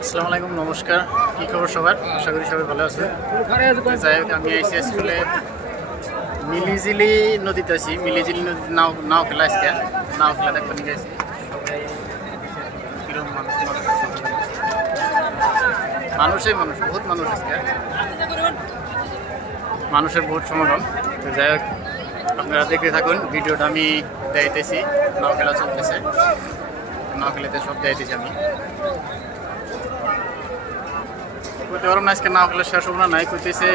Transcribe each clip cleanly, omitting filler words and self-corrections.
আসসালামু আলাইকুম, নমস্কার। কী খবর সবার? আশা করি সবাই ভালো আছে। যাই হোক, আমি আইসি স্কুলে মিলিজিলি নদীতে আছি। মিলিজিলি নদীতে নাও খেলা আজকে নাও খেলা দেখতে নিয়ে গেছি। সবাই কিরকম মানুষই মানুষ, বহুত মানুষ আজকে, মানুষের বহুত সমাগম। তো যাই হোক, আপনারা দেখতে থাকুন ভিডিওটা। আমি দেখাইতেছি নাও খেলা চলতেছে, নাও খেলাতে সব দেখাইতেছি আমি। বলতে পারবো না আজকে নাও খেলা শেষ হবো না, নাই কইতেছে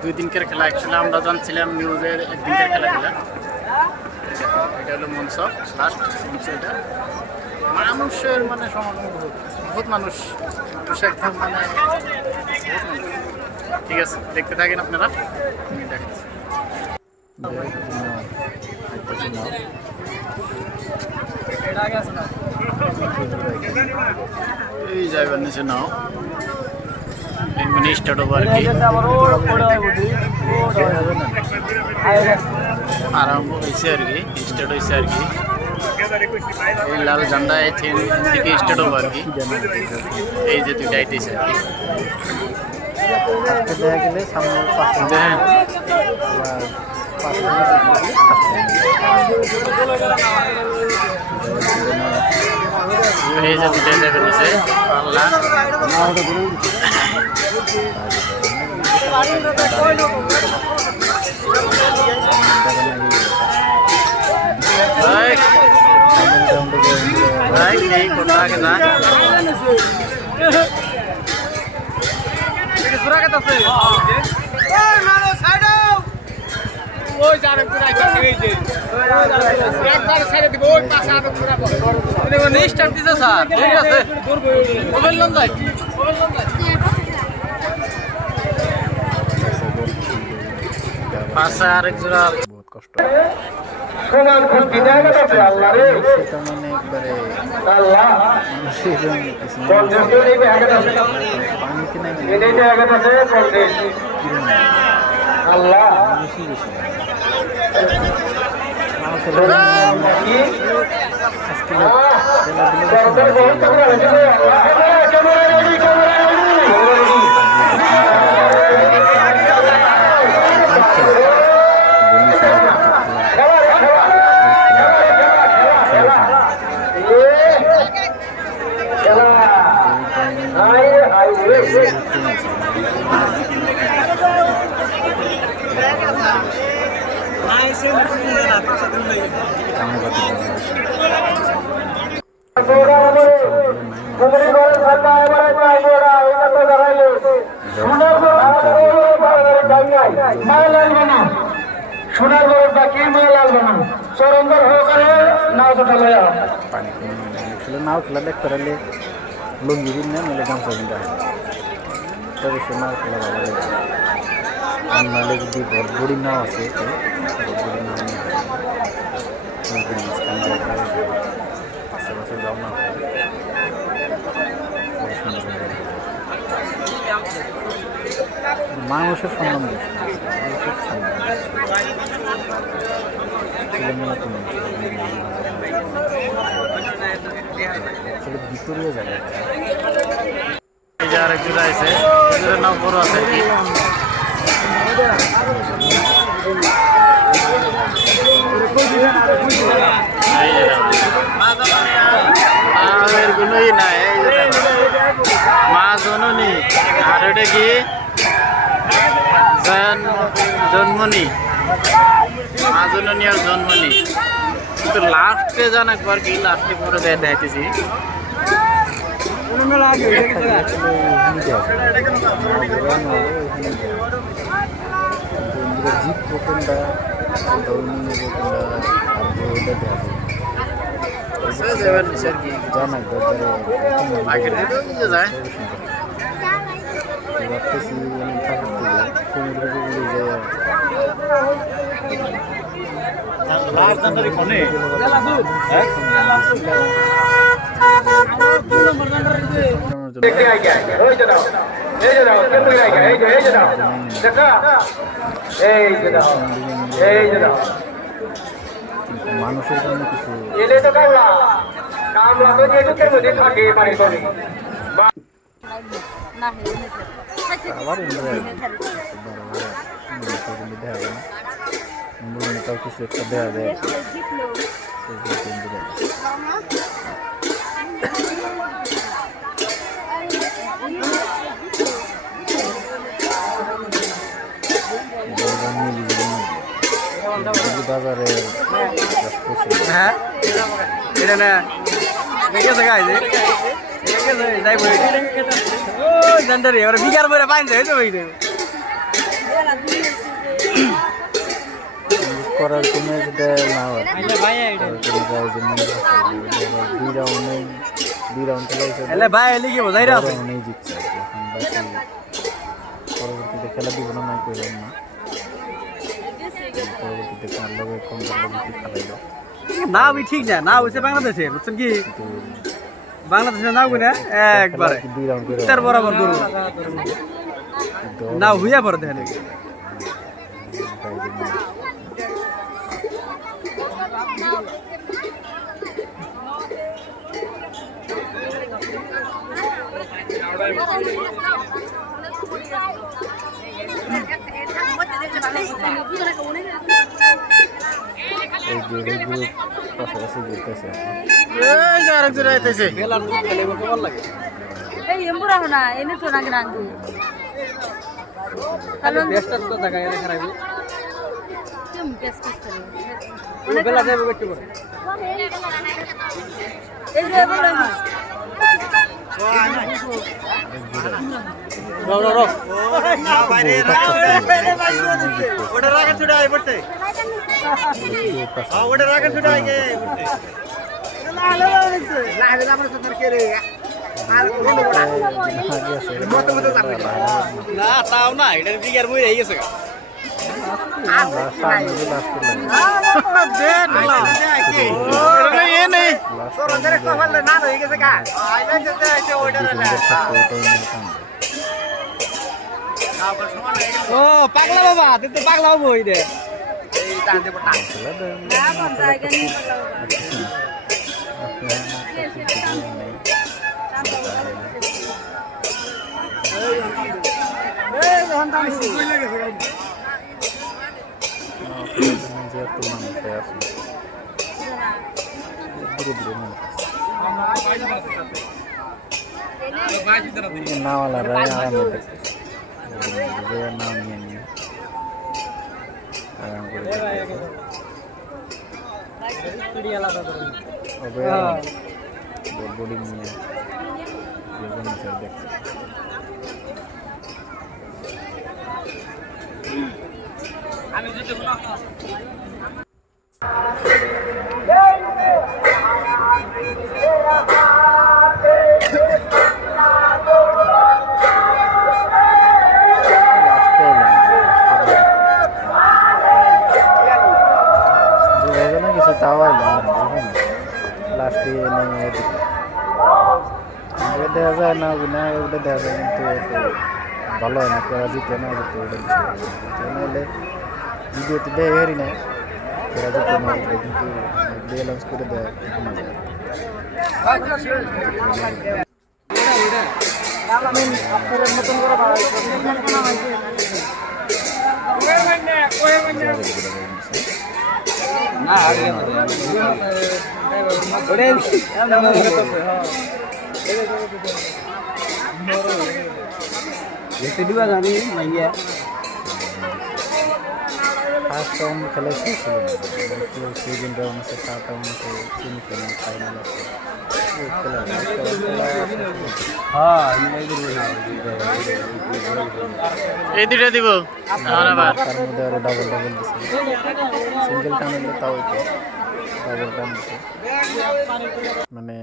2 দিনকার খেলা। অ্যাকচুয়ালি আমরা জানছিলাম নিউজের 1 দিনকার খেলা। এটা হলো মঞ্চ, লাস্ট মঞ্চ। এটা মানুষের মানে সমাগম বহুত, বহুত মানুষ একদম মানে বহুত মানুষ। ঠিক আছে, দেখতে থাকেন আপনারা, আমি দেখাচ্ছি। এই যাইবার নিচে নাও স্টার্ট হবো আর কি, আরম্ভ হয়েছে আর কি, স্টার্ট হয়েছে আর কি। এই লাল ঝান্ডা থেকে স্টার্ট হবো আর কি। এই যে দুইটা আইতেছে আর কি, এই যে দুইটা দেখা গেছে পাল্লা। পাশে আরেক জোড়া বহুত কষ্ট। সমান খুঁটি জায়গা আছে আল্লাহ রে, সেটা মানে একবারে আল্লাহ কন্টেস্টের এই জায়গা আছে, পানি কিনে এই জায়গা আছে কন্টেস্ট আল্লাহ সোনার বরফ বাকি মালাল বানা সরঙ্গর হকারে নাও তো লয়া পানি কিনে নাও খেলা দেখতে পারলে লুঙ্গি দিন না, নাহলে গামছা দিন যায়। তবে সে নাও খেলা ভালো লাগে। আর নাহলে যদি বড়বড়ি নাও আছে, বড়বড়ি নাও নিয়ে আশেপাশে যাও না, মানুষের সম্মান বেশি, ভিতরীয় জায়গায়। এই যে আরেক জোড়া আছে, নাম বড় আছে আর কি। এর কোনোই নাই, মা জননী। আর এটা কি জন্মনি, মা জননী আর জন্মনি। কিন্তু লাস্টে জান একবার কি, লাস্টে পরে দেখাইতেছি। জিপ কোনটা মানুষের জন্য কিছু আবার ইন্দ্রায় কিছু একটা দেওয়া যায় বাজারে হ্যাঁ এটা না গেছে গাইছে যাইব ও জান্ডারে ওরা বিকার পরে পাইন যায় তো ওই করার কোনো যেটা না হয় দুই রাউন্ড খেলাইছে ভাই লিখে বোঝাই আছে অনেক জিতছে এখন বাকি পরবর্তীতে খেলা দিব না নাই করলাম না পরবর্তীতে কার লগে কোন বেশি খেলাইলো না ওই ঠিক না না হইছে বাংলাদেশে বুঝছেন কি বাংলাদেশে না কই না একবারে দুই রাউন্ড করে তার বরাবর করব না হইয়া পড়ে দেখেন এই যে গ্রুপ পাশাপাশি ঘুরতেছে এই যে আরেক জোড়া আইতেছে বেলার তো খেলে বলতে ভালো লাগে এই এমবুরা না এনে তো নাকি নাঙ্গু কারণ বেস্ট তো জায়গা এনে খারাইবো কেম টেস্ট করতে বেলা যাবে একটু করে এই যে এমবুরা রো না বাইরে ওটা রাখা ছুড়ে আই পড়তে ওটা রাখা ছুড়ে আই গে না তাও না এটা বিগার বই রয়ে গেছে ও পাগলা বাবা তুই তো পাগলা হবো ওই রে না কোন জায়গা নেই নাওয়ালা রায় আরামে দেখতেছে নাম নিয়ে নিয়ে আরাম করে বডি নিয়ে দেখতে কিছু তাও লাস্টে দেখা যায় না না ওটা দেখা যায় কিন্তু ভালো হয় না কেউ জিতে না জিতে ওটা নাহলে ভিডিওতে দেয় হারি না কেরা জিতে না কিন্তু দিয়ে লঞ্চ করে দেয় জানি মাইয়া ফার্স্ট রাউন্ড খেলা শেষ ছিল সেকেন্ড রাউন্ড আছে থার্ড রাউন্ড আছে সেমিফাইনাল ফাইনাল আছে এই দুইটা দিব তার মধ্যে আরো ডাবল ডাবল দিচ্ছে সিঙ্গেল টানলে তাও ডাবল টান দিচ্ছে মানে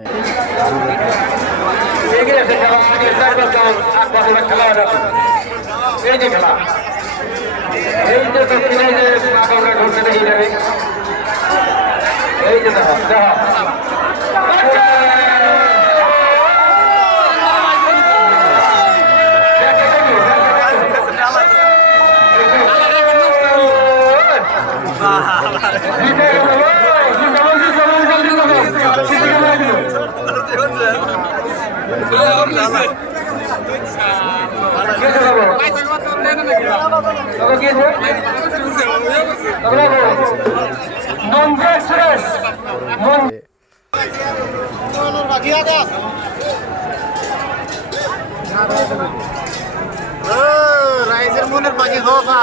রাইজের মনের পাখি হওয়া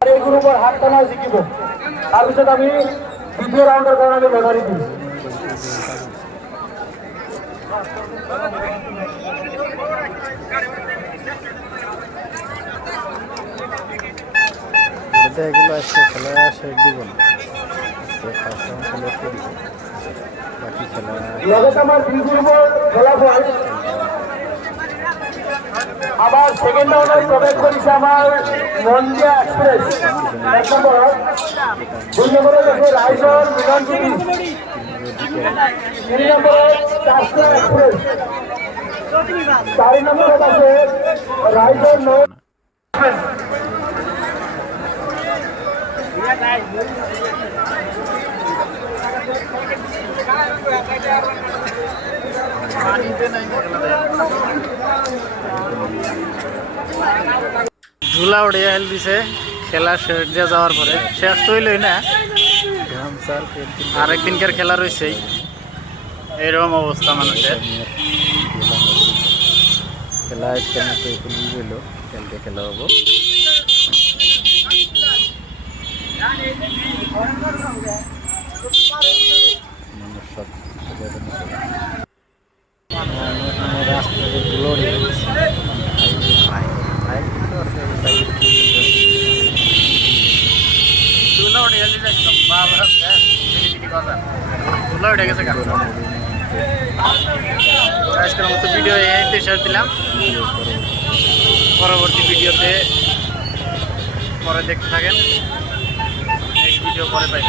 এই গ্রুপের হাত টানা শিখিব তাৰপিছত আমি দ্বিতীয় ৰাউণ্ডৰ কাৰণে আমি বেমাৰী দিম এগুলো আজকে খেলা শেষ দিব না ফার্স্ট রাউন্ড খেলে দিব বাকি খেলা লগত আমাৰ বি গ্ৰুপৰ ফলাফল আবার সেকেন্ড রাউন্ডে প্রবেশ করেছে আমার মন্দিয়া এক্সপ্রেস এক নম্বর 2 নম্বরে আছে রাইজর মিলন টিভি 3 নম্বরে চারশো এক্সপ্রেস 4 নম্বরে আছে রাইজর নো ধুলা উড়িয়ে হেল দিছে খেলা শেষ দিয়ে যাওয়ার পরে শেষ তো হইলই না আরেকদিনকার খেলা রয়েছেই এরকম অবস্থা মানুষের খেলা আজকের মতো এখানে রইল কালকে খেলা হবো মানুষ সব রাস্তাতে ধুলো উড়িয়ে গেছে ধুলা উড়ে গেছে একদম বাবা ধুলা উড়ে গেছে আজকের মতো ভিডিও এইতে শেষ দিলাম পরবর্তী ভিডিওতে পরে দেখতে থাকেন নেক্সট ভিডিও পরে পাই